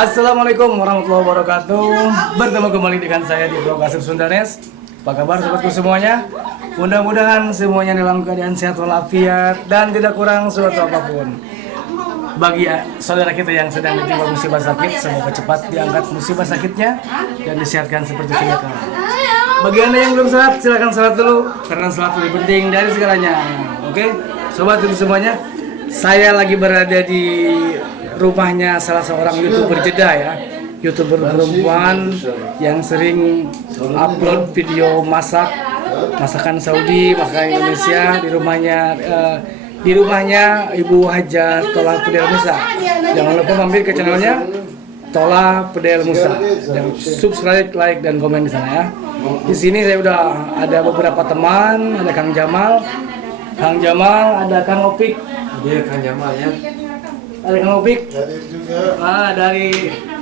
Assalamualaikum warahmatullahi wabarakatuh. Bertemu kembali dengan saya di vlog Asep Sundanes. Apa kabar sobatku semuanya? Mudah-mudahan semuanya dalam keadaan sehat walafiat dan tidak kurang suatu apapun. Bagi saudara kita yang sedang ditimpa musibah sakit, semoga cepat diangkat musibah sakitnya dan disehatkan seperti sedia kala. Bagi Anda yang belum salat, silakan salat dulu karena salat lebih penting dari segalanya. Oke, sobat itu semuanya. Saya lagi berada di rumahnya salah seorang YouTuber Jeddah ya. YouTuber perempuan yang sering upload video masakan Saudi, masakan Indonesia di rumahnya Ibu Hajah Tola Pedel Musa. Jangan lupa mampir ke channelnya Tola Pedel Musa dan subscribe, like dan komen di sana ya. Di sini saya udah ada beberapa teman, ada Kang Jamal, ada Kang Opik. Iya, Kang Jamal ya. Ada Kang Opik.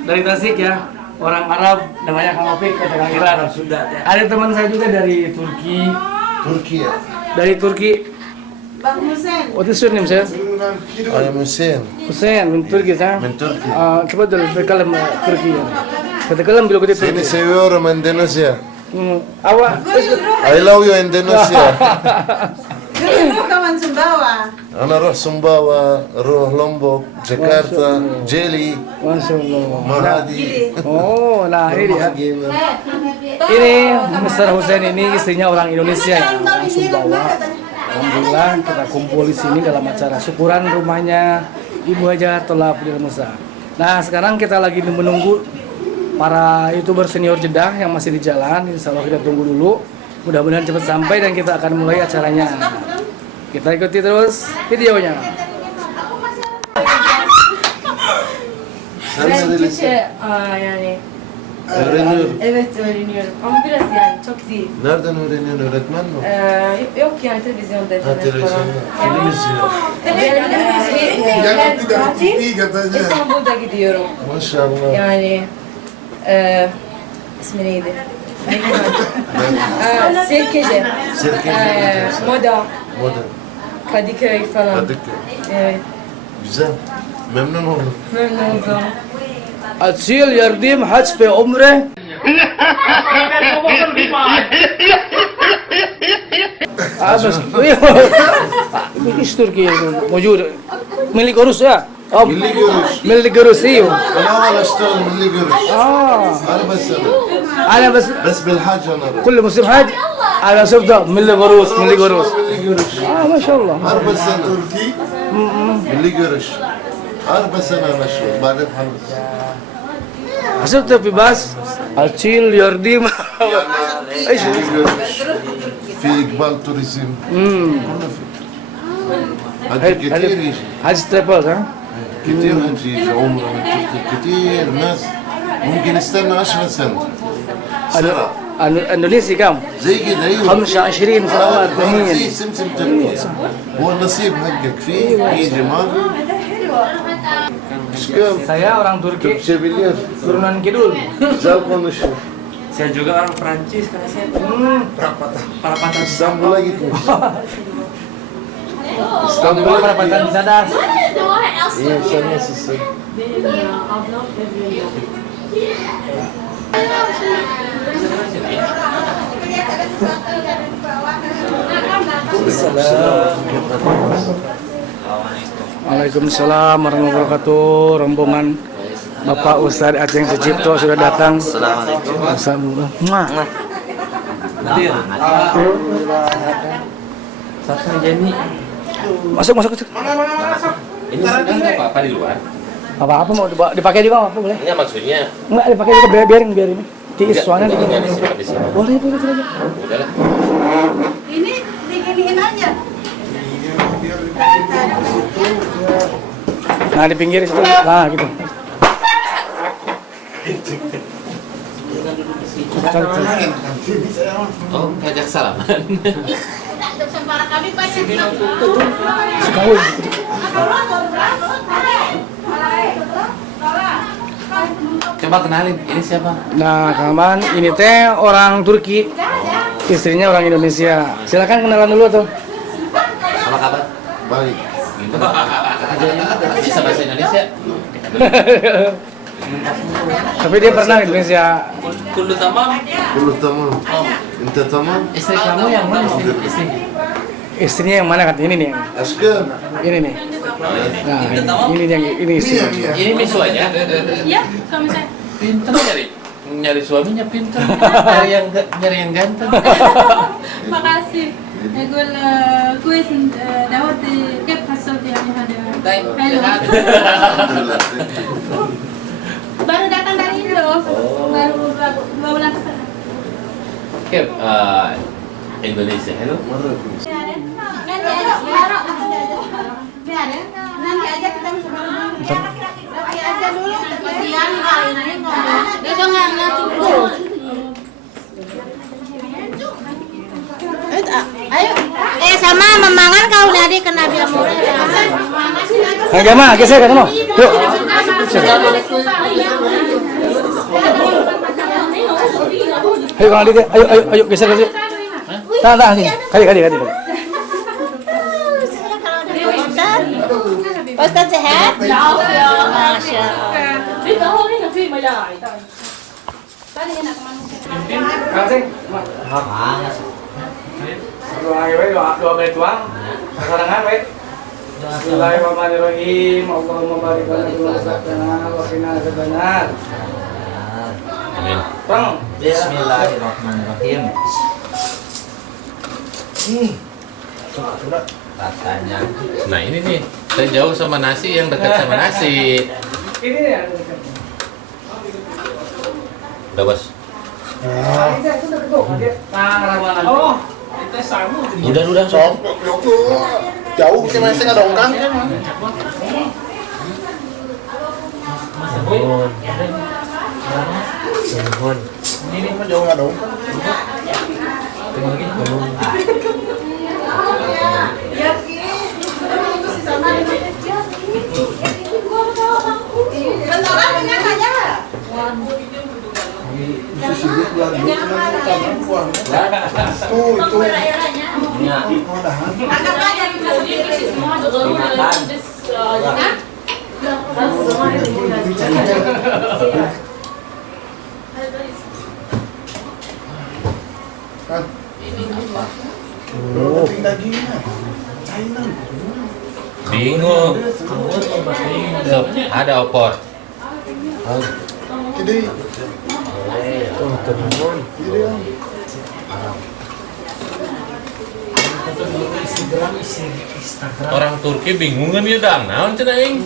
Dari Tasik ya. Orang Arab namanya Kang Opik, kata Kang Iran. Sudah ya. Ada teman saya juga dari Turki. Ya. Dari Turki. Bang Hussein. What is your name, sir? I'm Hussein Hussein, من تركيا صح؟ من تركيا. تفضل تتكلم تركيا. تتكلم بلغة Sini تركيا. seviyorum Indonesia. Awak I love you Indonesia. Dulu kawan Sumbawa. أنا أروح سمباوة، أروح لومبوك، جاكرتا، جيلي، Masya Allah. Maradi. Oh, nah ini dia. Gimana? Ini Mr. Hussein ini istrinya orang Indonesia ya, orang Sumbawa. Alhamdulillah kita kumpul di sini dalam acara syukuran rumahnya Ibu Hajah Tola Pedel Musa. Nah sekarang kita lagi menunggu para YouTuber senior Jeddah yang masih di jalan. Insya Allah kita tunggu dulu. Mudah-mudahan cepat sampai dan kita akan mulai acaranya. Kita ikuti terus videonya. Sen ne delisin? Yani Öğreniyorum. evet öğreniyorum ama biraz yani çok değil. Nereden öğreniyorsun? Öğretmen mi? Yok yani televizyonda Ha, televizyonda. Film izliyor. Ben tatil İstanbul'da gidiyorum. Maşallah. Yani ismi neydi? Sirkeci. Moda, Moda. Kadıköy falan. Kadıköy. Evet. Güzel. Memnun oldum. Memnun oldum. Acil yardım hac ve umre. ايش تركيا موجود ملك روس يا Milli görüş. ملك روس ايوه أنا أول أشتغل ملي görüş. أربع سنة. انا بس بس بالحج أنا أروح. كل مسلم حاج على صفده ملك روس ملي görüş. ما شاء الله أربع سنة. ملي görüş. أربع سنة مشهور بعدين خلص. حسبته في باص acil yardım ايش ملي görüş. في إقبال توريزم. حج كتير يجي. حج تريبل ها كتير حج يجي عمره من تركيا كتير ناس ممكن يستنى 10 سنة. سنة. اندونيسي كم زي كده ايوه 25 سنوات زي ثمين سمسم تركيا هو النصيب حقك فيه يجي ما Aşkım, saya orang Turki Türkçe biliyor. turunan kidul Güzel konuşuyor. Saya juga orang Perancis karena saya perapatan İstanbul'a gitmiş. Alhamdulillah İstanbul'a perapatan di sana İyiyim, sen nasılsın? Waalaikumsalam warahmatullahi wabarakatuh. Rombongan Bapak Ustadz Aceh Sucipto sudah datang. Assalamualaikum. Satu Jenny. Masuk. Ini sedang nggak apa-apa di luar? Apa mau dipakai juga apa boleh? Enggak maksudnya. Enggak dipakai juga biarin ini. Tiis soalnya Ini di nggak disimpan di sini. boleh aja. Udahlah. Ini diginiin aja. Nah di pinggir situ. Nah gitu. Oh, ngajak salaman. Sekali. Coba kenalin, ini siapa? Nah kawan ini teh orang Turki, istrinya orang Indonesia. Silakan kenalan dulu tuh. Apa kabar? Baik. Bisa bahasa Indonesia? Tapi dia pernah di Indonesia. Kullu tamam. Kullu tamam. Inta tamam. Istri kamu yang mana? Istri. Istrinya yang mana kan? Ini nih. Ashkan. Ini nih. Nah, ini yang ini istrinya. Ini misuanya. Ya, kamu saya. Pintar nyari suaminya pintar. Nyari yang ganteng. Makasih. أقول كويس دورت كيف حصلت يعني هذا حلو baru datang dari Indo baru bulan Kep, Indonesia, hello. Nanti aja kita bisa nanti aja dulu kasihan kali ngomong. dia jangan ngatur Ayo. Sama memangan kau nadi kena dia murah. Kang Jama, geser kan mau? Yuk. Ayo Kang Adit, ayo geser geser. Nah, sini. Kali. Ustaz sehat? Masya Doa baik tuang, sarangan baik. Bismillahirrahmanirrahim. Allahumma barik lana fi ma razaqtana wa qina adzabannar. Amin. Bang, Bismillahirrahmanirrahim. Rasanya. Nah ini nih, terjauh sama nasi yang dekat sama nasi. ini nih. Udah bos. Oh, Udah sob. Jauh ke masih ada ongkang. Ini Ini jauh nggak ada ongkang. Ini apa? Dagingnya. Bingung. Sob, ada opor. Jadi. Orang Turki bingung kan ya dang. Naon cenah aing?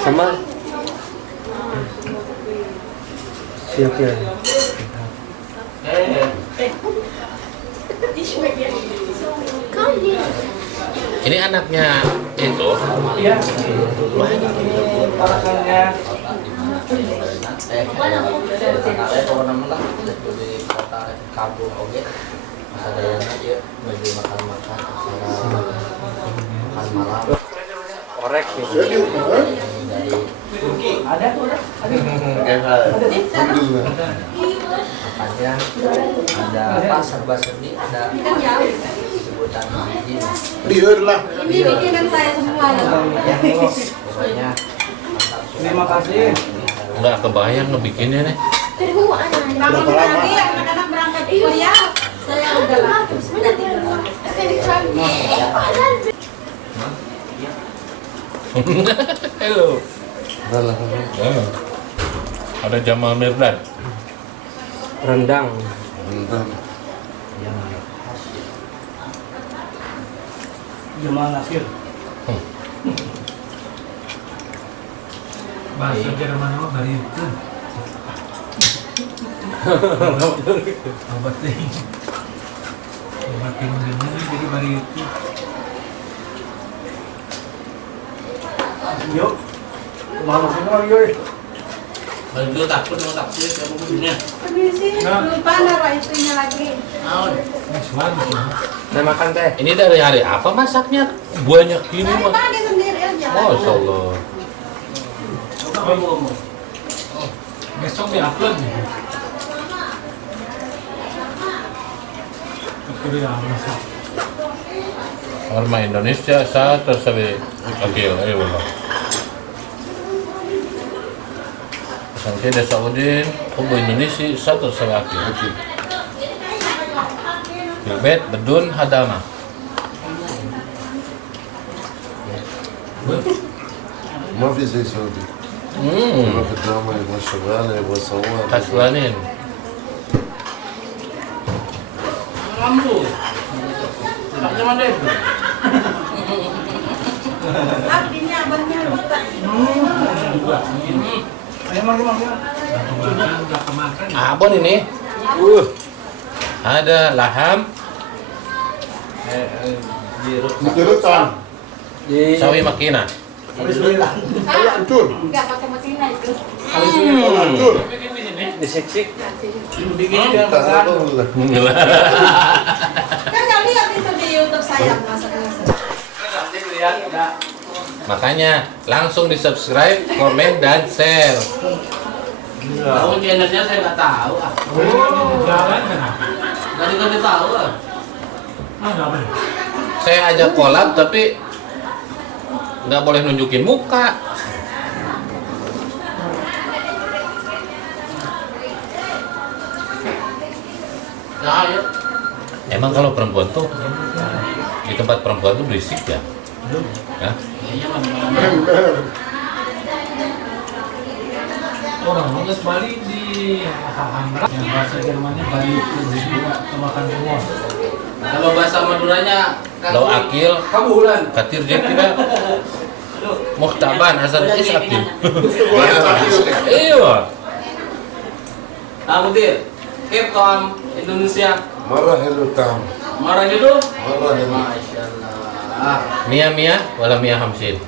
sama siap ya. Ini anaknya itu. iya. Parakannya. Korek nih. Ada. Alhamdulillah. Makanya ada apa serba-serbi, ada sebutan biji. Lihat lah. Ini bikinan saya semua. Pokoknya Terima kasih. Enggak kebayang ngebikinnya nih. Bangun pagi anak-anak berangkat kuliah. Saya udah tidur. Halo. Ada Jamal Mirdad. rendang. Jamal Nasir. Bahasa Jerman mah bari itu. Obat teh. Obat yang bener jadi bari itu. Yuk. Mana sih mau yuk? Bantu takut mau takut kamu punya. Permisi, lupa naruh itunya lagi. Iswan. Nah makan teh. Ini dari hari apa masaknya? Banyak gini Saya mah. pakai sendiri aja. Masya Allah. Besok di-upload nih. Aku dia masak. Arma Indonesia satu sabi. Oke, ayo ulang. Sampai desa Udin, kubu Indonesia satu sabi akil. Bilbet bedun hadama. ما في زي سعودي يبغى في الدراما يبغى شغال يبغى سواق Kaswanin. Akhirnya abangnya lupa. Udah kemakan. Abon ini. Ada laham, مدرسة sawi makina. Enggak pakai mesin itu. Diseksik. Kan nggak lihat itu di YouTube saya masak-masak. Makanya langsung di subscribe, komen dan share. Tahu channelnya saya nggak tahu. Jalan kan? Nggak tahu. Nggak apa. Saya ajak collab tapi nggak boleh nunjukin muka. Nah, ya. Emang kalau perempuan tuh di tempat perempuan tuh berisik ya? Ya? Orang nggak Bali di Hamra, yang bahasa Jermannya Bali itu makan semua. Kalau bahasa Maduranya Lau akil, kabulan. katir jet tidak. Muhtaban asal is akil. Iya. Mudir, Cape Town, Indonesia. مرة حلو الطعم Marah gitu? مرة حلو Masya Allah. Mia wala Mia Hamsin.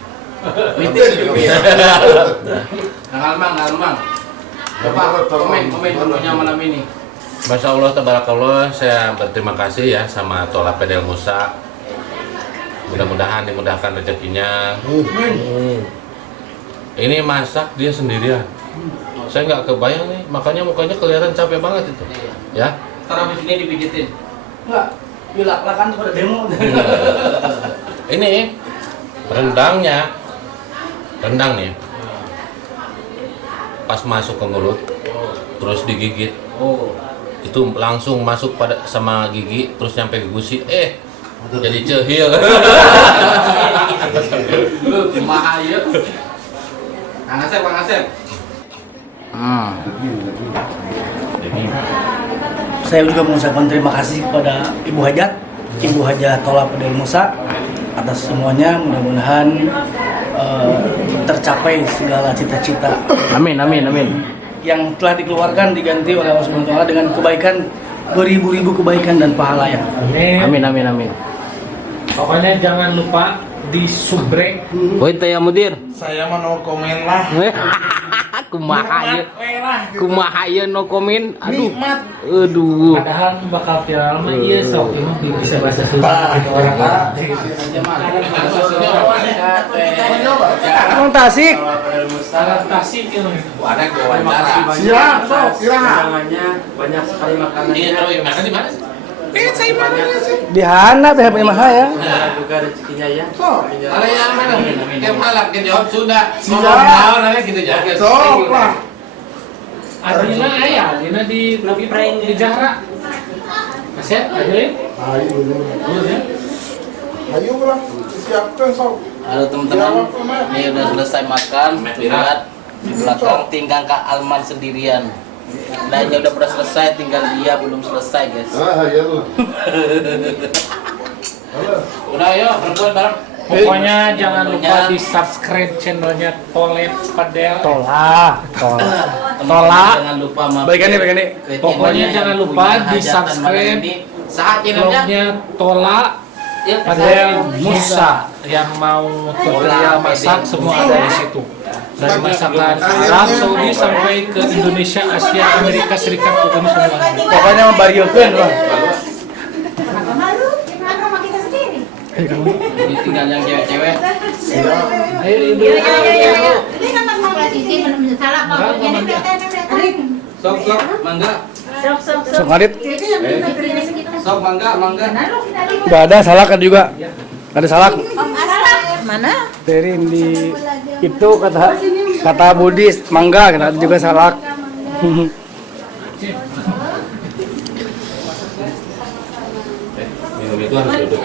Bintik, Ngalmang. Coba komen dulunya malam ini. Masya Allah, tabarakallah, saya berterima kasih ya sama Tola Pedel Musa. Mudah-mudahan dimudahkan rezekinya. Ini masak dia sendirian. Saya nggak kebayang nih, makanya mukanya kelihatan capek banget itu. Ya. Ntar habis ini dipijitin. Enggak, bilak-lakan tuh pada demo. Ini rendang nih. Pas masuk ke mulut, terus digigit. Oh. Itu langsung masuk pada sama gigi, terus nyampe ke gusi. Jadi cehil. Kumaha ieu? Kang Asep. Saya juga mengucapkan terima kasih kepada Ibu Hajat Tola Pedel Musa atas semuanya. Mudah-mudahan tercapai segala cita-cita. Amin. Yang telah dikeluarkan diganti oleh Allah Subhanahu wa taala dengan kebaikan, beribu-ribu kebaikan dan pahala ya. Amin. Pokoknya jangan lupa di subrek. Woi teh Mudir. Saya mau no komen lah. Kumaha ieu no komen. Aduh. Nikmat. Aduh. Padahal bakal viral mah iya sok ini belum bisa bahasa Sunda gitu orang. Emang Tasik. Salah Tasik itu. Ada wawancara. Siap, sok, iraha. Banyak sekali makanannya. Iya, terus makan di mana sih? Saya mana sih? Di Hana teh punya saya. Juga rezekinya ya. Sok. Kalau yang mana? Tiap malam kita jawab Sunda. Siap. Ngomong naon nanti gitu ya. Sok lah. Adina aya, Adina di Jahra. Masih Adilin? Ayo Ya. Ayo lah, siapkan sok. Halo teman-teman, ini udah selesai makan, lihat di belakang tinggal Kak Alman sendirian. Lainnya udah pada selesai, tinggal dia belum selesai guys. يلا Udah ayo, perempuan bareng. Pokoknya jangan lupa di subscribe channelnya Tolet Pedel. Teman-teman jangan lupa Balikan nih. Pokoknya jangan lupa di subscribe saat channelnya vlognya Tola Pedel Musa yang mau tutorial masak semua ada di situ. Dari masakan Arab Saudi sampai ke Indonesia, Asia, Amerika Serikat, pokoknya semua. Pokoknya membariokeun lah. Kenapa malu? Kan rumah kita sendiri. ini tinggal yang cewek-cewek. Ayo ibu. Ini kan Mas Mangga sisi belum salah Pak. Ini ring. Sok, mangga. Sok Adit. Itu yang kita segitu. Sok, mangga. Lalu kita lihat. Enggak ada salak kan juga. Ada salak. Mana? Dari di itu kata Budis mangga, ada juga salak. Minum itu harus duduk.